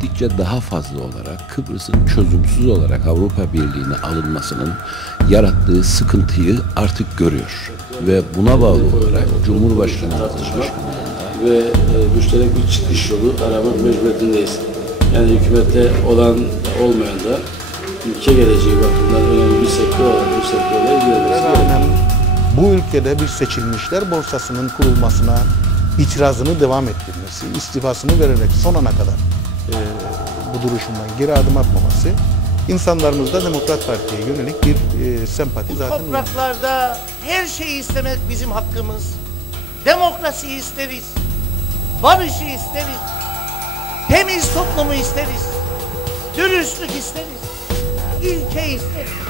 gittikçe daha fazla olarak Kıbrıs'ın çözümsüz olarak Avrupa Birliği'ne alınmasının yarattığı sıkıntıyı artık görüyor. Ve buna bağlı olarak Cumhurbaşkanı ve e, müşterek bir çıkış yolu aramak mecburiyetindeyiz. Yani hükümette olan olmayan da ülke geleceği bakımından önemli bir sektör olarak bu sektörle ilgilenmesi gerekiyor. bu ülkede bir seçilmişler borsasının kurulmasına itirazını devam ettirmesi, istifasını vererek son ana kadar bu duruşundan geri adım atmaması insanlarımızda Demokrat Parti'ye yönelik bir e, sempati zaten. Topraklarda her şeyi istemek bizim hakkımız. Demokrasi isteriz. Barışı isteriz. Temiz toplumu isteriz. Dürüstlük isteriz. İlke isteriz.